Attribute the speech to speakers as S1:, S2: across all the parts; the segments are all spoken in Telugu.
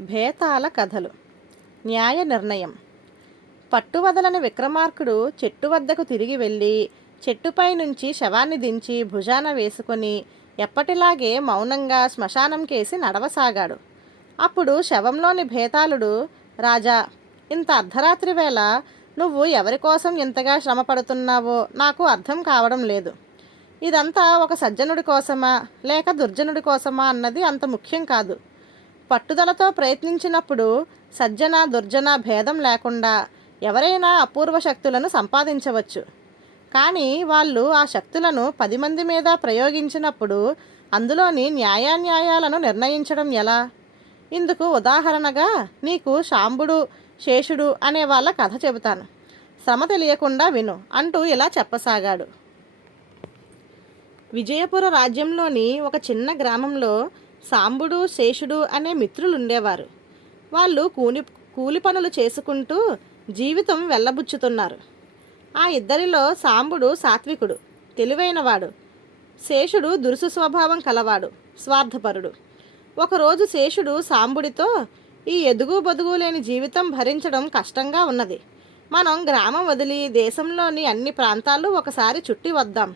S1: భేతాల కథలు. న్యాయ నిర్ణయం. పట్టువదలని విక్రమార్కుడు చెట్టు వద్దకు తిరిగి వెళ్ళి చెట్టుపై నుంచి శవాన్ని దించి భుజాన వేసుకొని ఎప్పటిలాగే మౌనంగా శ్మశానంకేసి నడవసాగాడు. అప్పుడు శవంలోని భేతాళుడు రాజా ఇంత అర్ధరాత్రి వేళ నువ్వు ఎవరి కోసం ఇంతగా శ్రమ పడుతున్నావో నాకు అర్థం కావడం లేదు. ఇదంతా ఒక సజ్జనుడి కోసమా లేక దుర్జనుడి కోసమా అన్నది అంత ముఖ్యం కాదు. పట్టుదలతో ప్రయత్నించినప్పుడు సజ్జన దుర్జన భేదం లేకుండా ఎవరైనా అపూర్వ శక్తులను సంపాదించవచ్చు. కానీ వాళ్ళు ఆ శక్తులను పది మంది మీద ప్రయోగించినప్పుడు అందులోని న్యాయాన్యాయాలను నిర్ణయించడం ఎలా? ఇందుకు ఉదాహరణగా నీకు శాంబుడు శేషుడు అనే వాళ్ళ కథ చెబుతాను. శ్రమ తెలియకుండా విను అంటూ ఇలా చెప్పసాగాడు. విజయపుర రాజ్యంలోని ఒక చిన్న గ్రామంలో సాంబుడు శేషుడు అనే మిత్రులు ఉండేవారు వాళ్ళు కూలి కూలి పనులు చేసుకుంటూ జీవితం వెళ్ళబుచ్చుతున్నారు ఆ ఇద్దరిలో సాంబుడు సాత్వికుడు తెలివైనవాడు. శేషుడు దురుసు స్వభావం కలవాడు స్వార్థపరుడు. ఒకరోజు శేషుడు సాంబుడితో ఈ ఎదుగు బదుగు లేని జీవితం భరించడం కష్టంగా ఉన్నది. మనం గ్రామం వదిలి దేశంలోని అన్ని ప్రాంతాలు ఒకసారి చుట్టి వద్దాం.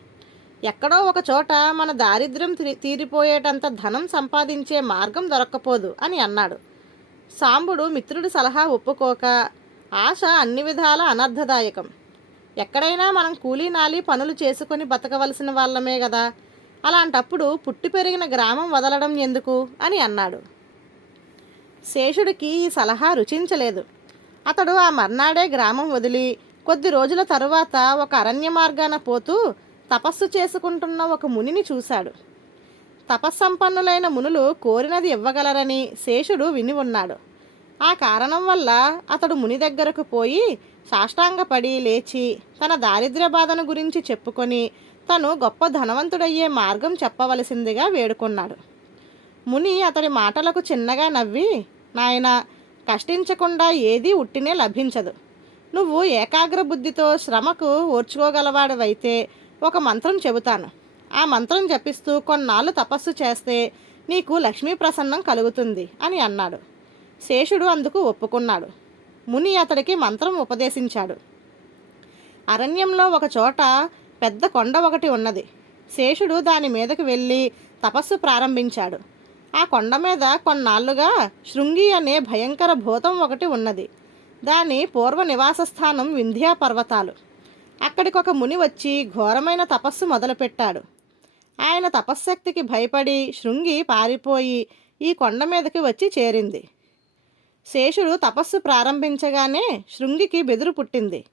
S1: ఎక్కడో ఒక చోట మన దారిద్ర్యం తీ- తీరిపోయేటంత ధనం సంపాదించే మార్గం దొరక్కపోదు అని అన్నాడు. సాంబుడు మిత్రుడి సలహా ఒప్పుకోక ఆశ అన్ని విధాల అనర్థదాయకం ఎక్కడైనా మనం కూలీ నాలి పనులు చేసుకొని బతకవలసిన వాళ్ళమే కదా అలాంటప్పుడు పుట్టి పెరిగిన గ్రామం వదలడం ఎందుకు? అని అన్నాడు. శేషుడికి ఈ సలహా రుచించలేదు. అతడు ఆ మర్నాడే గ్రామం వదిలి కొద్ది రోజుల తరువాత ఒక అరణ్య మార్గాన పోతూ తపస్సు చేసుకుంటున్న ఒక మునిని చూశాడు. తపస్సంపన్నులైన మునులు కోరినది ఇవ్వగలరని శేషుడు విని ఉన్నాడు. ఆ కారణం వల్ల అతడు ముని దగ్గరకు పోయి సాష్టాంగపడి లేచి తన దారిద్ర్య బాధను గురించి చెప్పుకొని తను గొప్ప ధనవంతుడయ్యే మార్గం చెప్పవలసిందిగా వేడుకున్నాడు. ముని అతడి మాటలకు చిన్నగా నవ్వి నాయన కష్టించకుండా ఏదీ ఉట్టినే లభించదు. నువ్వు ఏకాగ్ర బుద్ధితో శ్రమకు ఓర్చుకోగలవాడవైతే ఒక మంత్రం చెబుతాను. ఆ మంత్రం జపిస్తూ కొన్నాళ్ళు తపస్సు చేస్తే నీకు లక్ష్మీ ప్రసన్నం కలుగుతుంది అని అన్నాడు. శేషుడు అందుకు ఒప్పుకున్నాడు. ముని అతడికి మంత్రం ఉపదేశించాడు. అరణ్యంలో ఒక చోట పెద్ద కొండ ఒకటి ఉన్నది. శేషుడు దాని మీదకు వెళ్ళి తపస్సు ప్రారంభించాడు. ఆ కొండ మీద కొన్నాళ్ళుగా శృంగి అనే భయంకర భూతం ఒకటి ఉన్నది. దాని పూర్వ నివాస స్థానం వింధ్యా పర్వతాలు అక్కడికి ఒక ముని వచ్చి ఘోరమైన తపస్సు మొదలుపెట్టాడు. ఆయన తపశ్శక్తికి భయపడి శృంగి పారిపోయి ఈ కొండ మీదకి వచ్చి చేరింది. శేషుడు తపస్సు ప్రారంభించగానే శృంగికి బెదురు పుట్టింది.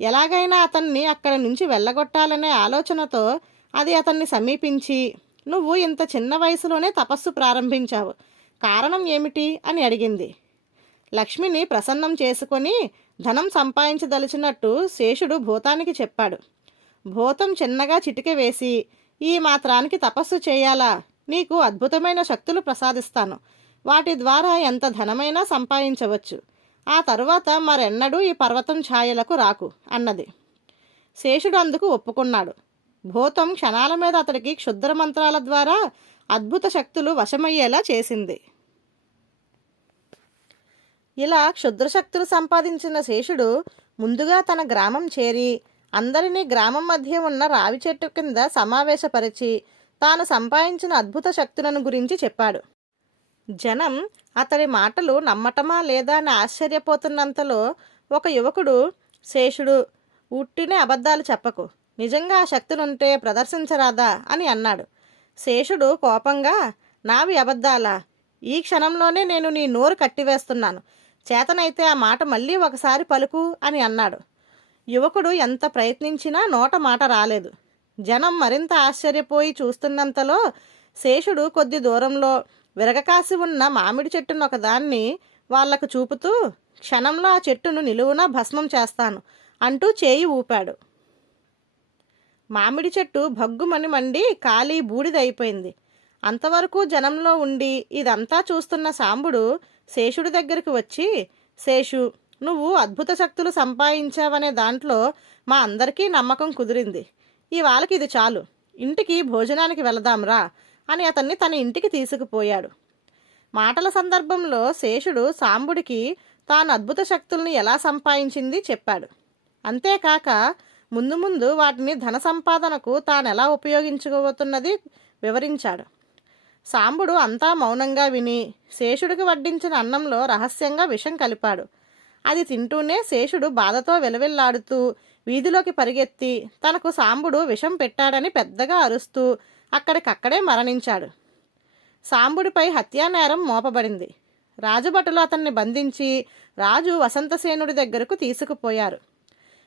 S1: ఎలాగైనా అతన్ని అక్కడి నుంచి వెళ్ళగొట్టాలనే ఆలోచనతో అది అతన్ని సమీపించి నువ్వు ఇంత చిన్న వయసులోనే తపస్సు ప్రారంభించావు కారణం ఏమిటి? అని అడిగింది. లక్ష్మిని ప్రసన్నం చేసుకొని ధనం సంపాదించదలిచినట్టు శేషుడు భూతానికి చెప్పాడు. భూతం చిన్నగా చిటిక వేసి ఈ మాత్రానికి తపస్సు చేయాలా? నీకు అద్భుతమైన శక్తులు ప్రసాదిస్తాను. వాటి ద్వారా ఎంత ధనమైనా సంపాదించవచ్చు. ఆ తరువాత మరెన్నడూ ఈ పర్వతం ఛాయలకు రాకు అన్నది. శేషుడు అందుకు ఒప్పుకున్నాడు. భూతం క్షణాల మీద అతడికి క్షుద్ర మంత్రాల ద్వారా అద్భుత శక్తులు వశమయ్యేలా చేసింది. ఇలా క్షుద్రశక్తులు సంపాదించిన శేషుడు ముందుగా తన గ్రామం చేరి అందరినీ గ్రామం మధ్య ఉన్న రావి చెట్టు కింద సమావేశపరిచి తాను సంపాదించిన అద్భుత శక్తులను గురించి చెప్పాడు. జనం అతడి మాటలు నమ్మటమా లేదా అని ఆశ్చర్యపోతున్నంతలో ఒక యువకుడు శేషుడు ఉట్టినే అబద్ధాలు చెప్పకు. నిజంగా ఆ శక్తులుంటే ప్రదర్శించరాదా అని అన్నాడు. శేషుడు కోపంగా నావి అబద్ధాలా? ఈ క్షణంలోనే నేను నీ నోరు కట్టివేస్తున్నాను. చేతనైతే ఆ మాట మళ్ళీ ఒకసారి పలుకు అని అన్నాడు. యువకుడు ఎంత ప్రయత్నించినా నోట మాట రాలేదు. జనం మరింత ఆశ్చర్యపోయి చూస్తున్నంతలో శేషుడు కొద్ది దూరంలో విరగకాసి ఉన్న మామిడి చెట్టును ఒకదాన్ని వాళ్ళకు చూపుతూ క్షణంలో ఆ చెట్టును నిలువున భస్మం చేస్తాను అంటూ చేయి ఊపాడు. మామిడి చెట్టు భగ్గుమని మండి ఖాళీ బూడిదైపోయింది. అంతవరకు జనంలో ఉండి ఇదంతా చూస్తున్న సాంబుడు శేషుడి దగ్గరికి వచ్చి శేషు నువ్వు అద్భుత శక్తులు సంపాదించావనే దాంట్లో మా అందరికీ నమ్మకం కుదిరింది. ఇవాళకి ఇది చాలు. ఇంటికి భోజనానికి వెళదాంరా అని అతన్ని తన ఇంటికి తీసుకుపోయాడు. మాటల సందర్భంలో శేషుడు సాంబుడికి తాను అద్భుత శక్తుల్ని ఎలా సంపాదించింది చెప్పాడు. అంతేకాక ముందు ముందు వాటిని ధన సంపాదనకు తాను ఎలా ఉపయోగించుకోబోతున్నది వివరించాడు. సాంబుడు అంతా మౌనంగా విని శేషుడికి వడ్డించిన అన్నంలో రహస్యంగా విషం కలిపాడు. అది తింటూనే శేషుడు బాధతో వెలవెల్లాడుతూ వీధిలోకి పరిగెత్తి తనకు సాంబుడు విషం పెట్టాడని పెద్దగా అరుస్తూ అక్కడికక్కడే మరణించాడు. సాంబుడిపై హత్యానేరం మోపబడింది. రాజభటులు అతన్ని బంధించి రాజు వసంతసేనుడి దగ్గరకు తీసుకుపోయారు.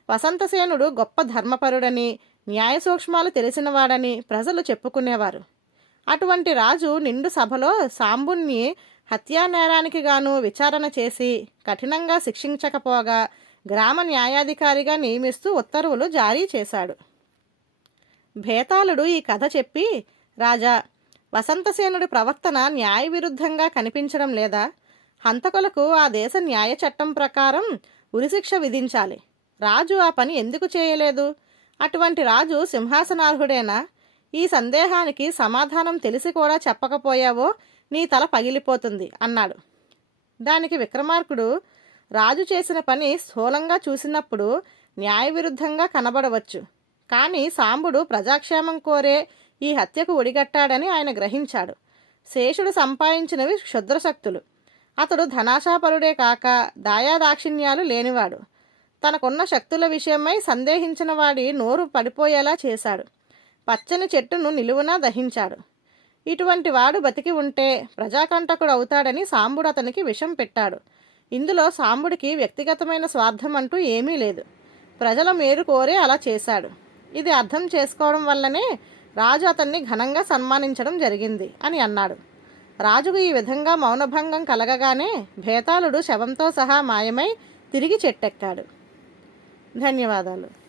S1: వసంతసేనుడు గొప్ప ధర్మపరుడని న్యాయ సూక్ష్మాలు తెలిసినవాడని ప్రజలు చెప్పుకునేవారు. అటువంటి రాజు నిండు సభలో సాంబుణ్ణి హత్యానేరానికి గాను విచారణ చేసి కఠినంగా శిక్షించకపోగా గ్రామ న్యాయాధికారిగా నియమిస్తూ ఉత్తర్వులు జారీ చేశాడు. భేతాళుడు ఈ కథ చెప్పి రాజా వసంతసేనుడి ప్రవర్తన న్యాయ విరుద్ధంగా కనిపించడం లేదా? హంతకులకు ఆ దేశ న్యాయ చట్టం ప్రకారం ఉరిశిక్ష విధించాలి. రాజు ఆ పని ఎందుకు చేయలేదు? అటువంటి రాజు సింహాసనార్హుడేనా? ఈ సందేహానికి సమాధానం తెలిసి కూడా చెప్పకపోయావో నీ తల పగిలిపోతుంది అన్నాడు. దానికి విక్రమార్కుడు రాజు చేసిన పని స్థూలంగా చూసినప్పుడు న్యాయ విరుద్ధంగా కనబడవచ్చు. కానీ సాంబుడు ప్రజాక్షేమం కోరే ఈ హత్యకు ఒడిగట్టాడని ఆయన గ్రహించాడు. శేషుడు సంపాదించినవి క్షుద్రశక్తులు. అతడు ధనాశాపరుడే కాక దాయాదాక్షిణ్యాలు లేనివాడు. తనకున్న శక్తుల విషయమై సందేహించిన వాడి నోరు పడిపోయేలా చేశాడు. పచ్చని చెట్టును నిలువునా దహించాడు. ఇటువంటి వాడు బతికి ఉంటే ప్రజాకంటకుడు అవుతాడని సాంబుడు అతనికి విషం పెట్టాడు. ఇందులో సాంబుడికి వ్యక్తిగతమైన స్వార్థం అంటూ ఏమీ లేదు. ప్రజల మేరు కోరే అలా చేశాడు. ఇది అర్థం చేసుకోవడం వల్లనే రాజు అతన్ని ఘనంగా సన్మానించడం జరిగింది అని అన్నాడు. రాజుకు ఈ విధంగా మౌనభంగం కలగగానే భేతాళుడు శవంతో సహా మాయమై తిరిగి చెట్టెక్కాడు. ధన్యవాదాలు.